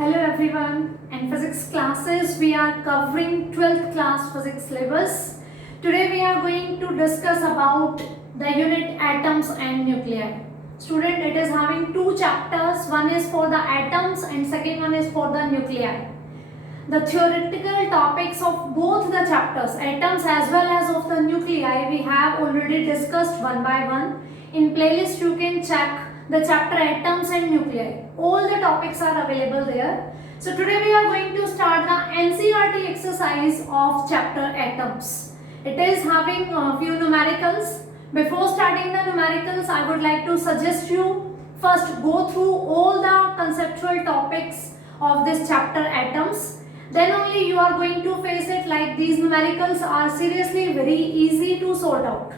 Hello everyone. In physics classes we are covering 12th class physics syllabus. Today we are going to discuss about the unit atoms and nuclei. Student, it is having two chapters. One is for the atoms and second one is for the nuclei. The theoretical topics of both the chapters, atoms as well as of the nuclei, we have already discussed one by one. In playlist you can check the chapter atoms and nuclei. All the topics are available there. So today we are going to start the NCERT exercise of chapter atoms. It is having a few numericals. Before starting the numericals, I would like to suggest you first go through all the conceptual topics of this chapter atoms. Then only you are going to face it. Like these numericals are seriously very easy to sort out.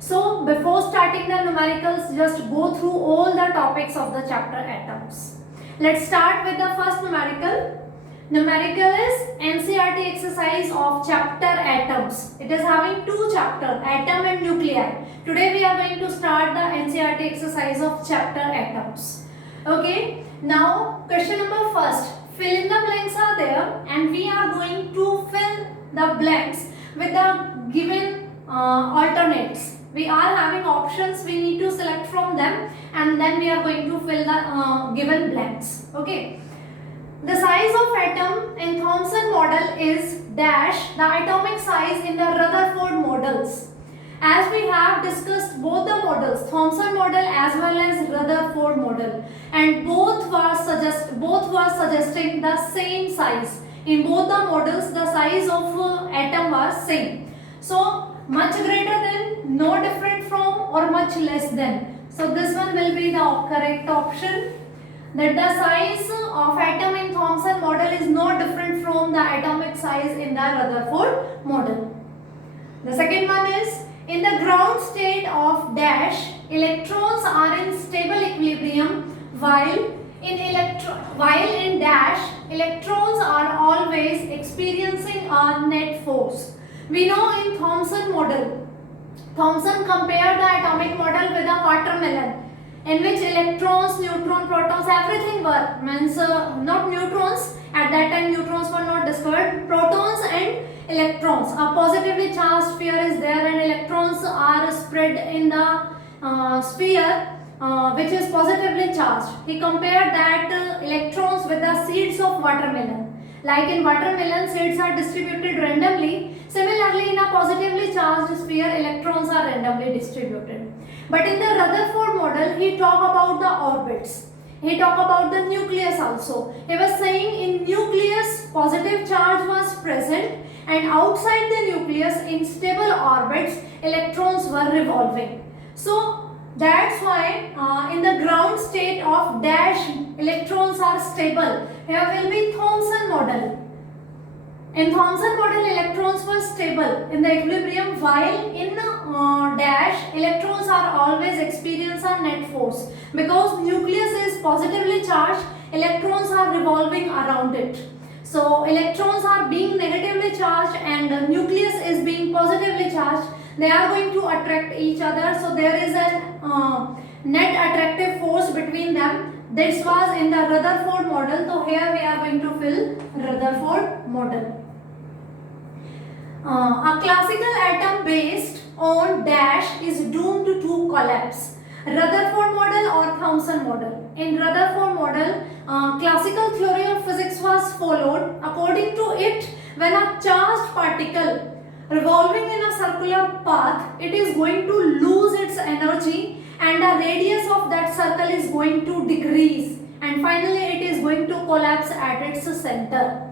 So before starting the numericals, just go through all the topics of the chapter atoms. Let's start with the first numerical. Numerical is NCERT exercise of chapter atoms. It is having two chapters, atom and nuclei. Today we are going to start the NCERT exercise of chapter atoms. Okay. Now question number first. Fill in the blanks are there and we are going to fill the blanks with the given alternates. We are having options, we need to select from them and then we are going to fill the given blanks. Okay. The size of atom in Thomson model is dash the atomic size in the Rutherford models. As we have discussed both the models, Thomson model as well as Rutherford model, and both were suggesting the same size. In both the models, the size of atom was same. So much greater than, no different from, or much less than. So this one will be the correct option. That the size of atom in Thomson model is no different from the atomic size in the Rutherford model. The second one is, in the ground state of dash, electrons are in stable equilibrium while in dash, electrons are always experiencing a net force. We know in Thomson model, Thomson compared the atomic model with a watermelon in which electrons, neutrons, protons, everything were, not neutrons, at that time neutrons were not discovered, protons and electrons. A positively charged sphere is there and electrons are spread in the sphere which is positively charged. He compared that electrons with the seeds of watermelon. Like in watermelon, seeds are distributed randomly. Similarly, in a positively charged sphere, electrons are randomly distributed. But in the Rutherford model, he talked about the orbits. He talked about the nucleus also. He was saying in nucleus, positive charge was present and outside the nucleus in stable orbits, electrons were revolving. So that's why in the ground state of dash, electrons are stable. Here will be Thomson model. In Thomson model, electrons were stable in the equilibrium, while in dash, electrons are always experience a net force. Because nucleus is positively charged, electrons are revolving around it. So electrons are being negatively charged and the nucleus is being positively charged. They are going to attract each other. So there is a net attractive force between them. This was in the Rutherford model. So here we are going to fill Rutherford model. A classical atom based on dash is doomed to collapse. Rutherford model or Thomson model. In Rutherford model, classical theory of physics was followed. According to it, when a charged particle revolving in a circular path, it is going to lose its energy and the radius of that circle is going to decrease and finally it is going to collapse at its center.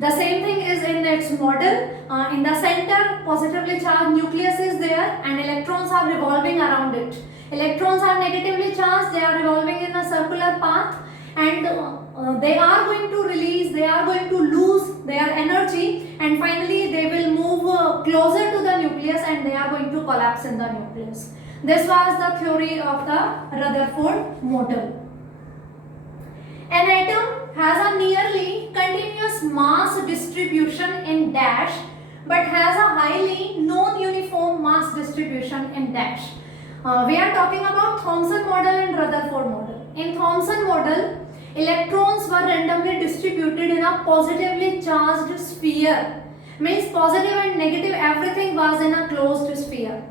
The same thing is in its model. In the center, positively charged nucleus is there and electrons are revolving around it. Electrons are negatively charged, they are revolving in a circular path and they are going to release, they are going to lose their energy and finally they will move closer to the nucleus and they are going to collapse in the nucleus. This was the theory of the Rutherford model. An atom has a nearly continuous mass distribution in dash but has a highly non-uniform mass distribution in dash. We are talking about Thomson model and Rutherford model. In Thomson model, electrons were randomly distributed in a positively charged sphere. Means positive and negative, everything was in a closed sphere.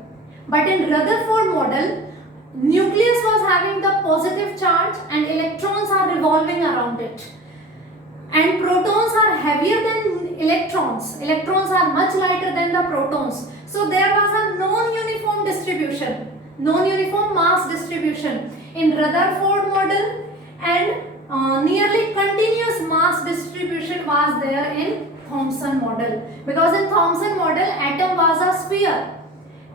But in Rutherford model, nucleus was having the positive charge and electrons are revolving around it. And protons are heavier than electrons. Electrons are much lighter than the protons. So there was a non-uniform distribution, non-uniform mass distribution in Rutherford model, and nearly continuous mass distribution was there in Thomson model. Because in Thomson model, atom was a sphere.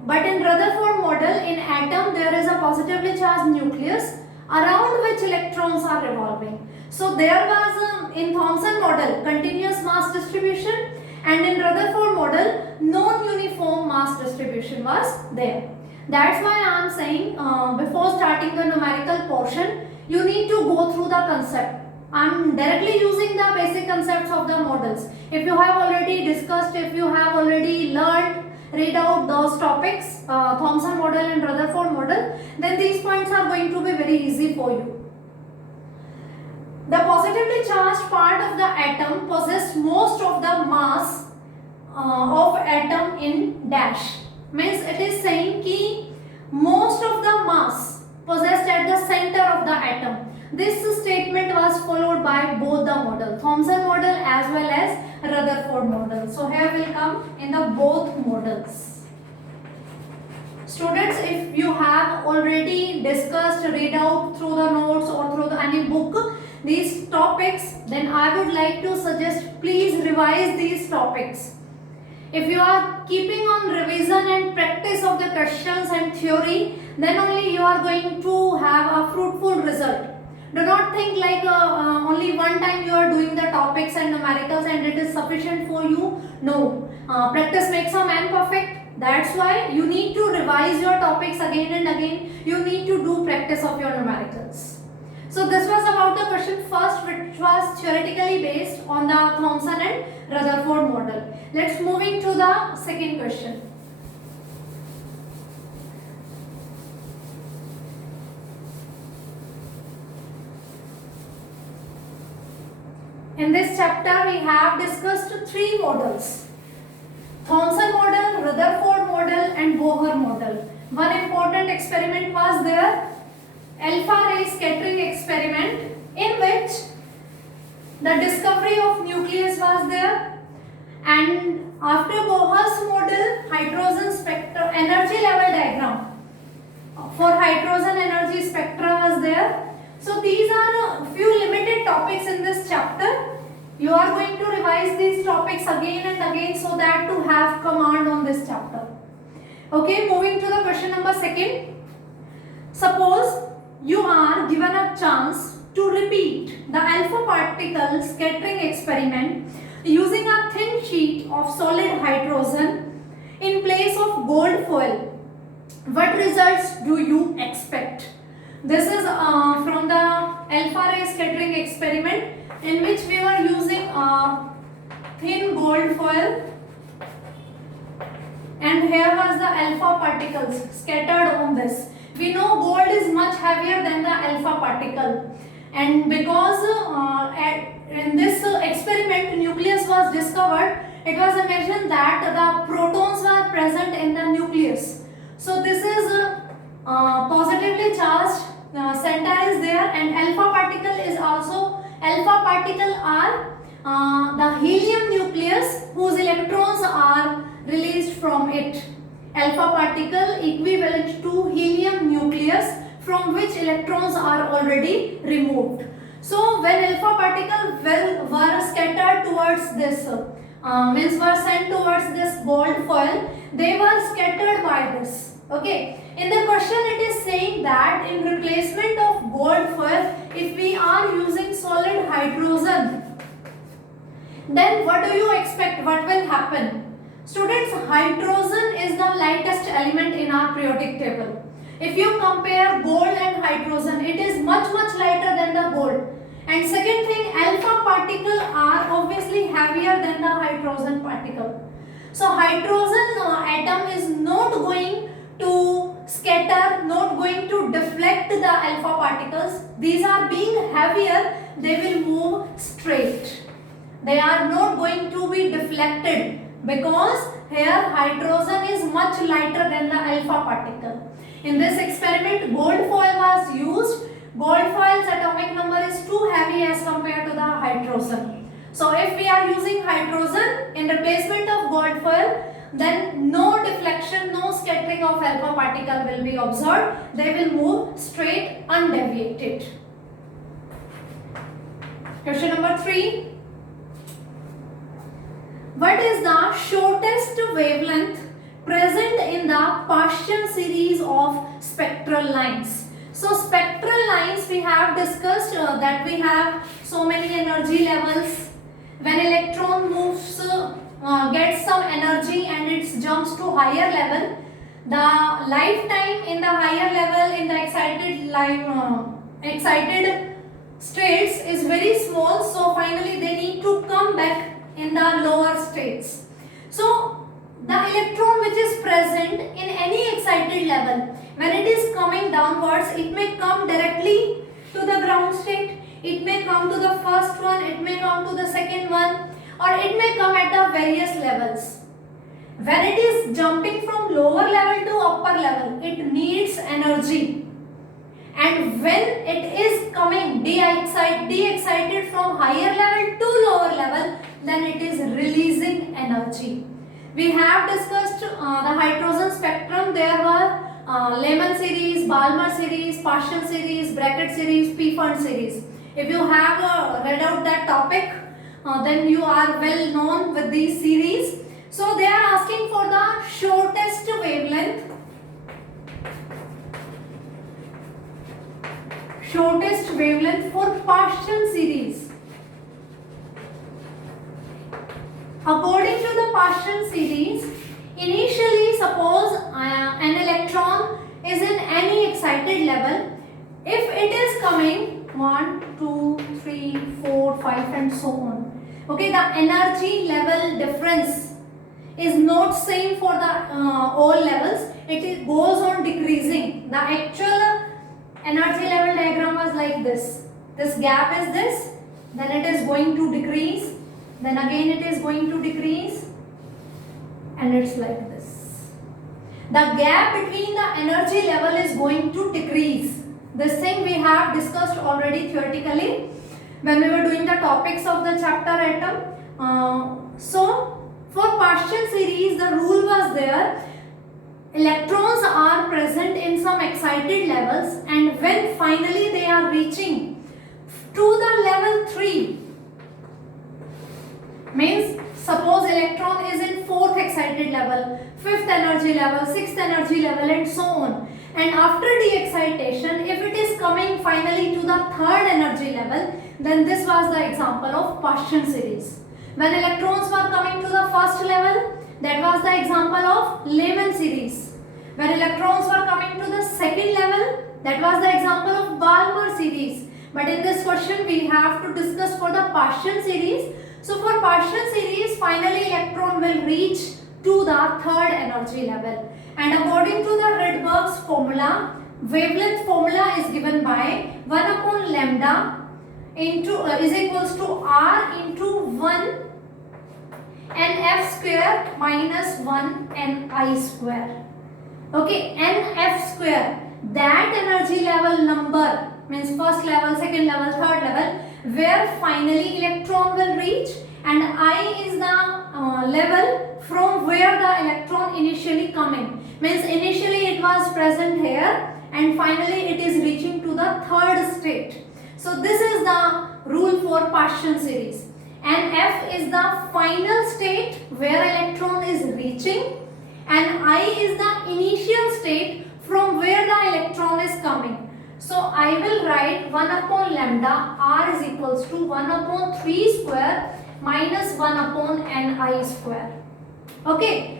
But in Rutherford model, in atom there is a positively charged nucleus around which electrons are revolving. So there was in Thomson model continuous mass distribution, and in Rutherford model non-uniform mass distribution was there. That's why I am saying before starting the numerical portion, you need to go through the concept. I am directly using the basic concepts of the models. If you have already discussed, if you have already learned, read out those topics, Thomson model and Rutherford model, then these points are going to be very easy for you. The positively charged part of the atom possesses most of the mass of atom in dash. Means it is saying ki most of the mass possessed at the center of the atom. This statement was followed by both the model, Thomson model as well as Rutherford model. So here will come in the both models. Students, if you have already discussed, read out through the notes or through any book these topics, then I would like to suggest please revise these topics. If you are keeping on revision and practice of the questions and theory, then only you are going to have a fruitful result. Do not think like only one time you are doing the topics and numericals and it is sufficient for you. No, practice makes a man perfect. That's why you need to revise your topics again and again. You need to do practice of your numericals. So this was about the question first, which was theoretically based on the Thomson and Rutherford model. Let's moving to the second question. In this chapter, we have discussed three models: Thomson model, Rutherford model, and Bohr model. One important experiment was there, alpha ray scattering experiment, in which the discovery of nucleus was there, and after Bohr's model, hydrogen spectra energy level diagram for hydrogen energy spectra was there. So these are a few limited topics in this chapter. You are going to revise these topics again and again so that to have command on this chapter. Okay, moving to the question number second. Suppose you are given a chance to repeat the alpha particle scattering experiment using a thin sheet of solid hydrogen in place of gold foil. What results do you expect? This is from the alpha ray scattering experiment, in which we were using thin gold foil, and here was the alpha particles scattered on this. We know gold is much heavier than the alpha particle, and because in this experiment nucleus was discovered, it was imagined that the protons were present in the nucleus. So this is positively charged center is there, and alpha particle is also, alpha particle are the helium nucleus whose electrons are released from it. Alpha particle equivalent to helium nucleus from which electrons are already removed. So when alpha particle were scattered towards this, means were sent towards this gold foil, they were scattered by this. Okay. In the question it is saying that in replacement of gold foil, if we are using solid hydrogen, then what do you expect? What will happen? Students, hydrogen is the lightest element in our periodic table. If you compare gold and hydrogen, it is much lighter than the gold. And second thing, alpha particle are obviously heavier than the hydrogen particle. So hydrogen atom is not going to scatter, not going to deflect the alpha particles. These are being being heavier, they will move straight. They are not going to be deflected because here hydrogen is much lighter than the alpha particle. In this experiment, gold foil was used. Gold foil's atomic number is too heavy as compared to the hydrogen. So if we are using hydrogen in replacement of gold foil, then no deflection, no scattering of alpha particle will be observed. They will move straight, undeviated. Question number 3. What is the shortest wavelength present in the Paschen series of spectral lines? So spectral lines we have discussed that we have so many energy levels. When electron moves, gets some energy and it jumps to higher level, the lifetime in the higher level in the excited states is very small, so finally they need to come back in the lower states. So the electron which is present in any excited level, when it is coming downwards, it may come directly to the ground state, it may come to the first one, it may come to the second one, or it may come at the various levels. When it is jumping from lower level to upper level, it needs energy. And when it is coming de-excited from higher level to lower level, then it is releasing energy. We have discussed the hydrogen spectrum. There were Lehman series, Balmer series, Paschen series, Brackett series, Pfund series. If you have read out that topic, then you are well known with these series. So they are asking for the shortest wavelength. Shortest wavelength for Paschen series. According to the Paschen series, initially suppose an electron is in any excited level. If it is coming 1, 2, 3, 4, 5 and so on. Okay, the energy level difference is not same for the all levels. It goes on decreasing. The actual energy level diagram was like this. This gap is this, then it is going to decrease, then again it is going to decrease, and it's like this. The gap between the energy level is going to decrease. This thing we have discussed already theoretically when we were doing the topics of the chapter atom. So for Paschen series, the rule was there. Electrons are present in some excited levels, and when finally they are reaching to the level 3, means suppose electron is in 4th excited level, 5th energy level, 6th energy level and so on, and after de-excitation, if it is coming finally to the 3rd energy level, then this was the example of Paschen series. When electrons were coming to the 1st level, that was the example of Lehman series. When electrons were coming to the 2nd level, that was the example of Balmer series. But in this question we have to discuss for the Paschen series. So for Paschen series, finally electron will reach to the 3rd energy level. And according to the Rydberg's formula, wavelength formula is given by 1 upon lambda into is equals to R into 1 NF square minus 1 NI square. Okay, NF square, that energy level number means first level, second level, third level, where finally electron will reach, and I is the level from where the electron initially coming. Means initially it was present here and finally it is reaching to the 3rd state. So this is the rule for Paschen series. And F is the final state where electron is reaching, and I is the initial state from where the electron is coming. So I will write 1 upon lambda R is equals to 1 upon 3 square minus 1 upon Ni square. Okay.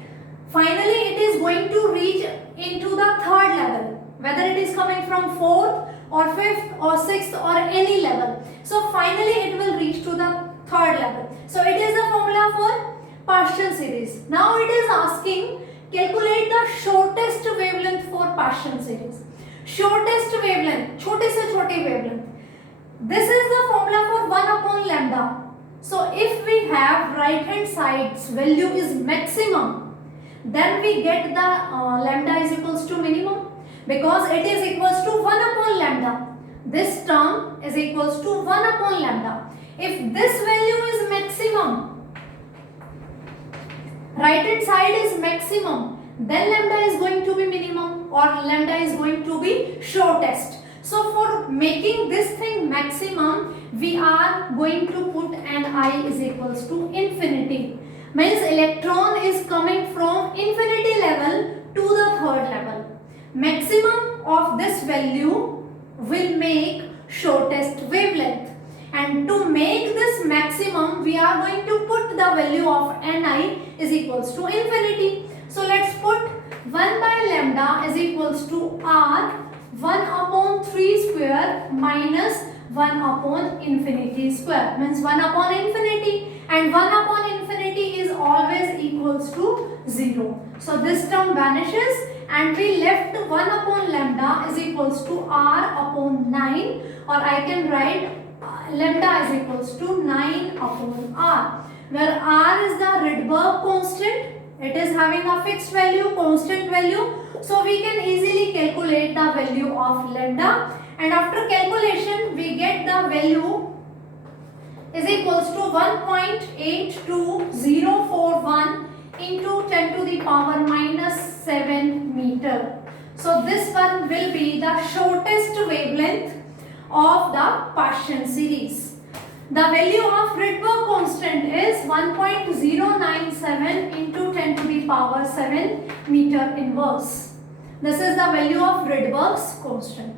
Finally it is going to reach into the 3rd level, whether it is coming from 4th or 5th or 6th or any level. So finally it will reach to the 3rd level. So it is the formula for Paschen series. Now it is asking calculate the shortest wavelength for Paschen series. Shortest wavelength, छोटे से छोटी wavelength. have right hand side's value is maximum, then we get the lambda is equals to minimum, because it is equals to 1 upon lambda. This term is equals to 1 upon lambda. If this value is maximum, right hand side is maximum, then lambda is going to be minimum or lambda is going to be shortest. So for making this thing maximum, we are going to put an I is equals to infinity. Means electron is coming from infinity level to the third level. Maximum of this value will make shortest wavelength. And to make this maximum, we are going to put the value of Ni is equals to infinity. So let's put 1 by lambda is equals to R 1 upon 3 square minus 1 upon infinity square. Means 1 upon infinity, and 1 upon infinity is always equals to 0. So this term vanishes and we left 1 upon lambda is equals to R upon 9, or I can write lambda is equals to 9 upon R, where R is the Rydberg constant. It is having a fixed value, constant value. So we can easily calculate the value of lambda, and after calculation we get the value is equals to 1.82041 into 10 to the power minus 7 meter. So this one will be the shortest wavelength of the Paschen series. The value of Rydberg constant is 1.097 into 10 to the power 7 meter inverse. This is the value of Rydberg's constant.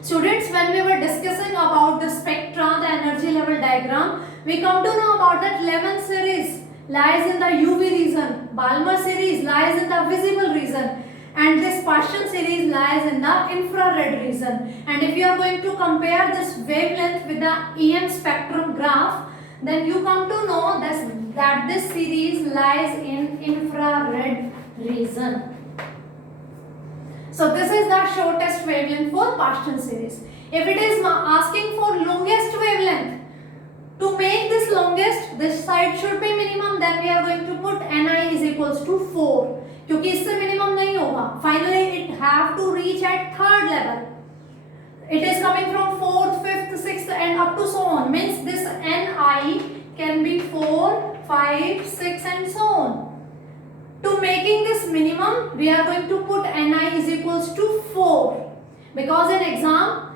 Students, when we were discussing about the spectra, the energy level diagram, we come to know about that Levin series lies in the UV region, Balmer series lies in the visible region, and this Paschen series lies in the infrared region. And if you are going to compare this wavelength with the EM spectrum graph, then you come to know that this series lies in infrared region. So this is the shortest wavelength for Paschen series. If it is asking for longest wavelength, to make this longest, this side should be minimum, then we are going to put Ni is equals to 4. क्योंकि इससे minimum नहीं होगा. Finally it have to reach at third level. It is coming from 4th, 5th, 6th and up to so on. Means this Ni can be 4, 5, 6 and so on. To making this minimum, we are going to put Ni is equals to 4. Because in exam,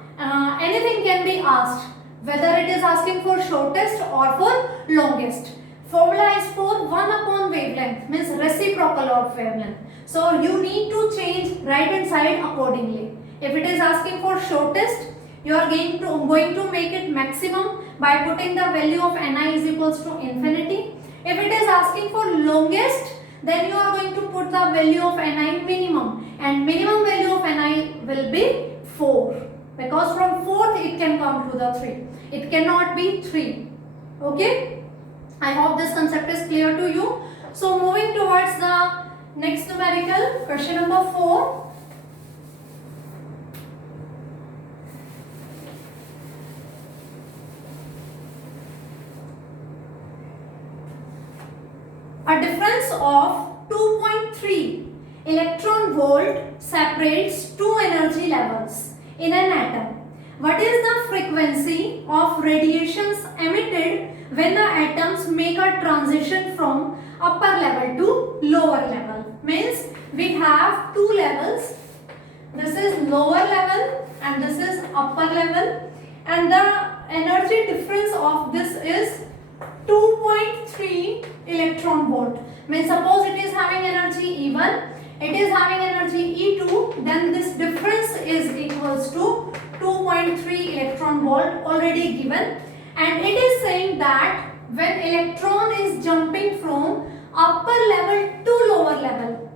anything can be asked. Whether it is asking for shortest or for longest. Formula is for 1 upon wavelength, means reciprocal of wavelength. So you need to change right hand side accordingly. If it is asking for shortest, you are going to make it maximum by putting the value of Ni is equals to infinity. If it is asking for longest, then you are going to put the value of Ni minimum, and minimum value of Ni will be 4. Because from 4th it can come to the 3. It cannot be 3. Okay? I hope this concept is clear to you. So moving towards the next numerical, question number 4. A difference of 2.3 electron volt separates two energy levels in an atom. What is the frequency of radiations emitted when the atoms make a transition from upper level to lower level? Means we have two levels. This is lower level and this is upper level, and the energy difference of this is 2.3 electron volt. Means suppose it is having energy E1, it is having energy E2, then this difference is equals to 2.3 electron volt already given, and it is saying that when electron is jumping from upper level to lower level,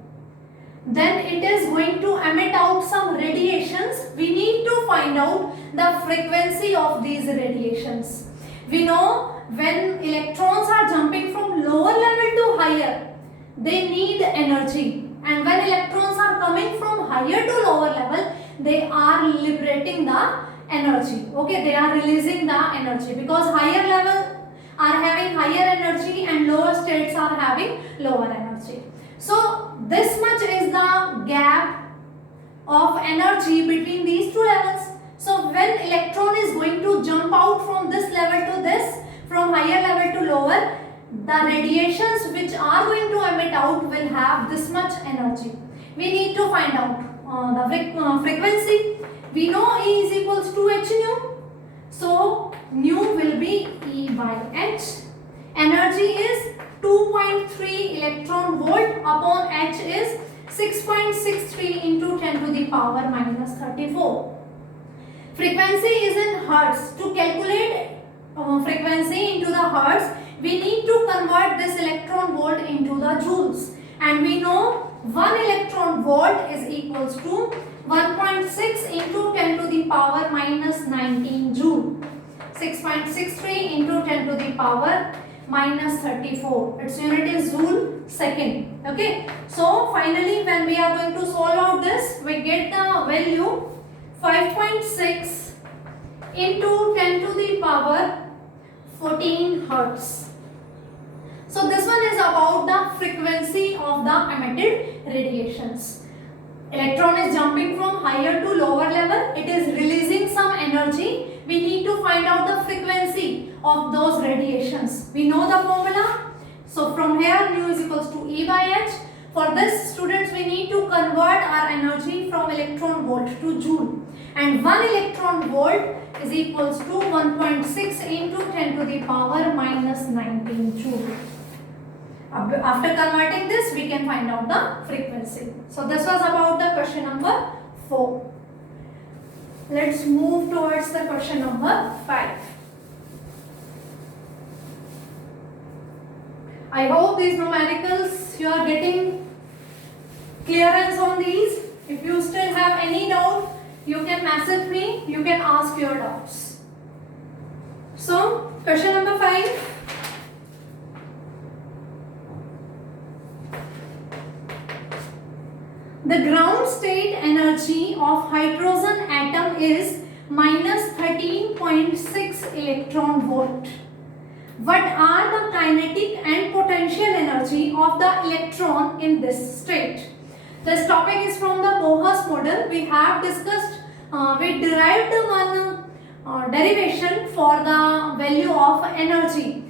then it is going to emit out some radiations. We need to find out the frequency of these radiations. We know when electrons are jumping from lower level to higher, they need energy, and when electrons are coming from higher to lower level, they are liberating the energy. Okay, they are releasing the energy, because higher are having higher energy and lower states are having lower energy. So this much is the gap of energy between these two levels. So when electron is going to jump out from this level to this, from higher level to lower, the radiations which are going to emit out will have this much energy. We need to find out the frequency. We know E is equals to h nu. So nu will be E by h. Energy is 2.3 electron volt upon h is 6.63 into 10 to the power minus 34. Frequency is in hertz. To calculate frequency into the hertz, we need to convert this electron volt into the joules. And we know 1 electron volt is equals to 1.6 into 10 to the power minus 19 joule. 6.63 into 10 to the power minus 34. Its unit is joule second. Okay. So finally when we are going to solve out this, we get the value 5.6 into 10 to the power 14 hertz. So this one is about the frequency of the emitted radiations. Electron is jumping from higher to lower level. It is releasing some energy. We need to find out the frequency of those radiations. We know the formula. So from here nu is equals to E by h. For this, students, we need to convert our energy from electron volt to joule. And 1 electron volt is equals to 1.6 into 10 to the power minus 19 joule. After converting this, we can find out the frequency. So this was about the question number 4. Let's move towards the question number 5. I hope these numericals you are getting clearance on these. If you still have any doubt, you can message me, you can ask your doubts. So, question number 5. The ground state energy of hydrogen atom is minus 13.6 electron volt. What are the kinetic and potential energy of the electron in this state? This topic is from the Bohr's model. We have discussed, we derived one derivation for the value of energy.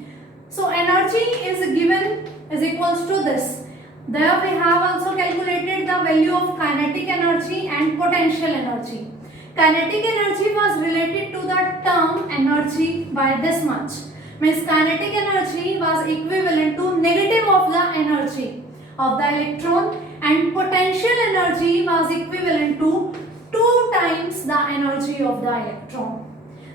So energy is given is equals to this. There we have also calculated the value of kinetic energy and potential energy. Kinetic energy was related to the term energy by this much. Means kinetic energy was equivalent to negative of the energy of the electron, and potential energy was equivalent to 2 times the energy of the electron.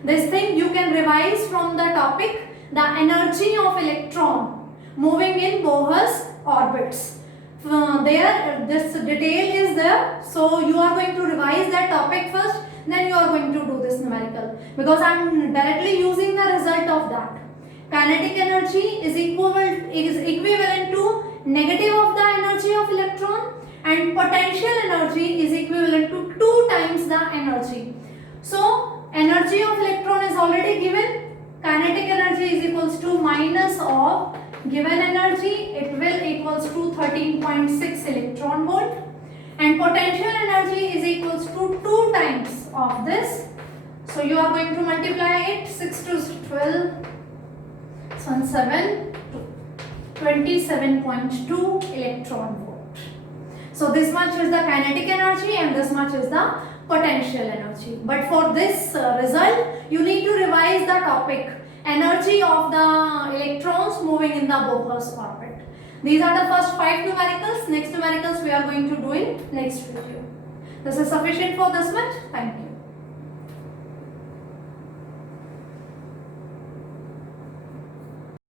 This thing you can revise from the topic, the energy of electron moving in Bohr's orbits. There this detail is there, so you are going to revise that topic first, then you are going to do this numerical, because I am directly using the result of that. Kinetic energy is equivalent to negative of the energy of electron, and potential energy is equivalent to 2 times the energy. So energy of electron is already given. Kinetic energy is equals to minus of given energy, it will equals to 13.6 electron volt, and potential energy is equals to 2 times of this. So you are going to multiply it, 6 to 12, 7, 27.2 electron volt. So this much is the kinetic energy and this much is the potential energy. But for this result, you need to revise the topic, energy of the electrons moving in the Bohr's orbit. These are the first 5 numericals. Next numericals we are going to do in next video. This is sufficient for this much. Thank you.